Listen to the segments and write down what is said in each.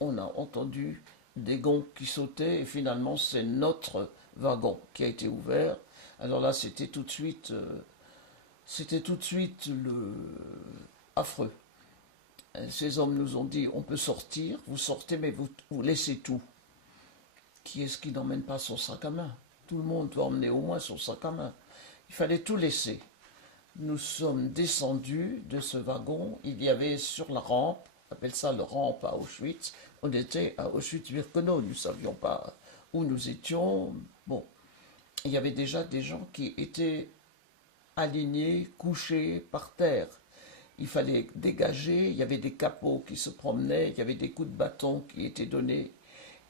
on a entendu des gonds qui sautaient et finalement c'est notre wagon qui a été ouvert. Alors là, c'était tout de suite affreux. Ces hommes nous ont dit, on peut sortir, vous sortez, mais vous laissez tout. Qui est-ce qui n'emmène pas son sac à main? Tout le monde doit emmener au moins son sac à main. Il fallait tout laisser. Nous sommes descendus de ce wagon. Il y avait sur la rampe, on appelle ça le rampe à Auschwitz. On était à Auschwitz-Birkenau. Nous ne savions pas où nous étions. Bon, il y avait déjà des gens qui étaient alignés, couchés par terre. Il fallait dégager, il y avait des capots qui se promenaient, il y avait des coups de bâton qui étaient donnés.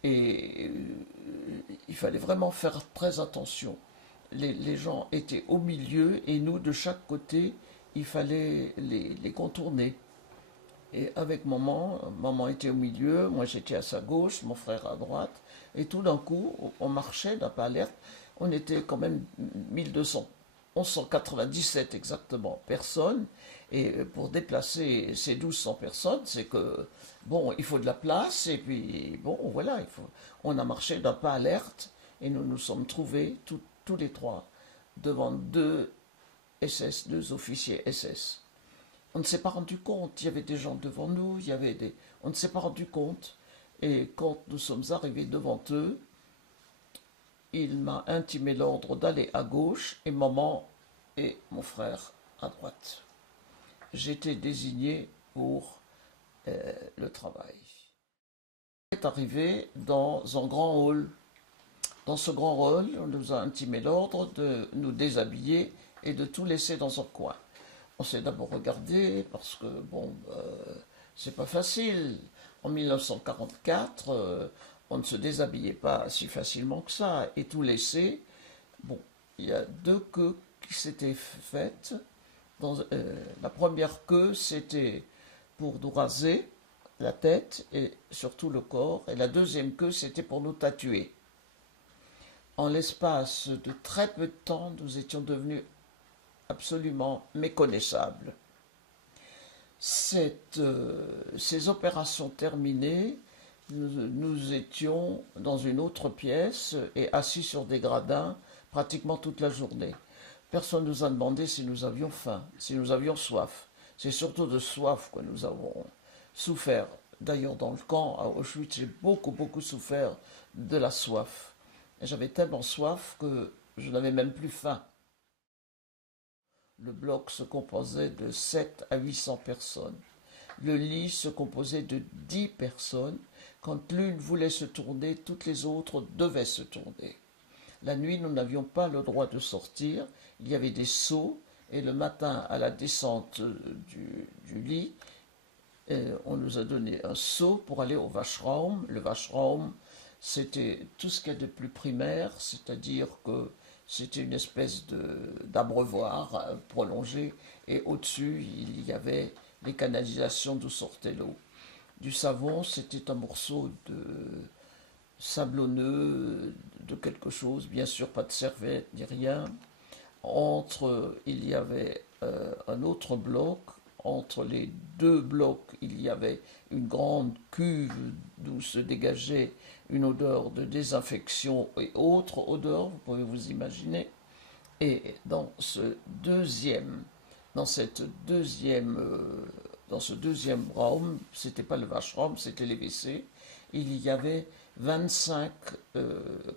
Et il fallait vraiment faire très attention. Les gens étaient au milieu et nous, de chaque côté, il fallait les contourner. Et avec maman était au milieu, moi j'étais à sa gauche, mon frère à droite. Et tout d'un coup, on marchait d'un pas alerte. On était quand même 1200, 1197 exactement personnes. Et pour déplacer ces 1200 personnes, c'est que, bon, il faut de la place. Et puis, bon, voilà, on a marché d'un pas alerte. Et nous nous sommes trouvés tous les trois devant deux SS, deux officiers SS. On ne s'est pas rendu compte, il y avait des gens devant nous, on ne s'est pas rendu compte. Et quand nous sommes arrivés devant eux, il m'a intimé l'ordre d'aller à gauche et maman et mon frère à droite. J'étais désigné pour le travail. On est arrivé dans un grand hall. Dans ce grand hall, on nous a intimé l'ordre de nous déshabiller et de tout laisser dans un coin. On s'est d'abord regardé parce que, bon, c'est pas facile. En 1944, on ne se déshabillait pas si facilement que ça. Et tout laisser, bon, il y a deux queues qui s'étaient faites. La première queue, c'était pour nous raser la tête et surtout le corps. Et la deuxième queue, c'était pour nous tatouer. En l'espace de très peu de temps, nous étions devenus absolument méconnaissables. Ces opérations terminées, nous étions dans une autre pièce et assis sur des gradins pratiquement toute la journée. Personne ne nous a demandé si nous avions faim, si nous avions soif. C'est surtout de soif que nous avons souffert. D'ailleurs, dans le camp à Auschwitz, j'ai beaucoup souffert de la soif. J'avais tellement soif que je n'avais même plus faim. Le bloc se composait de 7 à 800 personnes. Le lit se composait de 10 personnes. Quand l'une voulait se tourner, toutes les autres devaient se tourner. La nuit, nous n'avions pas le droit de sortir. Il y avait des seaux et le matin, à la descente du lit, on nous a donné un seau pour aller au Washraum. Le Washraum, c'était tout ce qu'il y a de plus primaire, c'est-à-dire que c'était une espèce d'abreuvoir prolongé et au-dessus, il y avait les canalisations d'où sortait l'eau. Du savon, c'était un morceau de sablonneux, de quelque chose, bien sûr pas de serviette ni rien. Il y avait un autre bloc. Entre les deux blocs, il y avait une grande cuve d'où se dégageait une odeur de désinfection et autres odeurs, vous pouvez vous imaginer. Et dans ce deuxième raum, c'était pas le washroom, c'était les WC, il y avait 25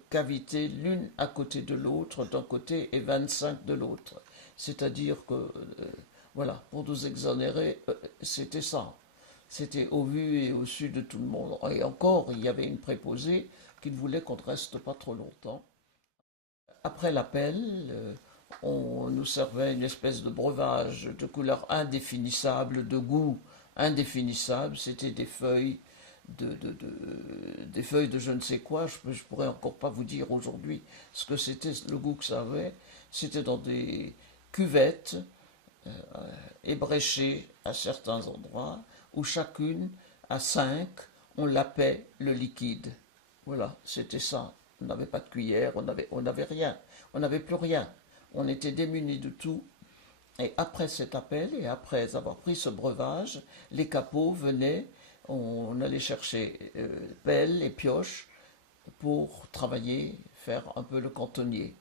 cavités, l'une à côté de l'autre d'un côté et 25 de l'autre. C'est-à-dire que, voilà, pour nous exonérer, c'était ça. C'était au vu et au su de tout le monde. Et encore, il y avait une préposée qui ne voulait qu'on ne reste pas trop longtemps. Après l'appel, on nous servait une espèce de breuvage de couleur indéfinissable, de goût indéfinissable. C'était des feuilles des feuilles de je ne sais quoi. Je pourrais encore pas vous dire aujourd'hui ce que c'était, le goût que ça avait. C'était dans des cuvettes ébréchées à certains endroits, où chacune, à 5, on lapait le liquide. Voilà, c'était ça. On n'avait pas de cuillère, on n'avait rien. On n'avait plus rien. On était démunis de tout. Et après cet appel, et après avoir pris ce breuvage, les capots venaient On allait chercher pelle et pioche pour travailler, faire un peu le cantonnier.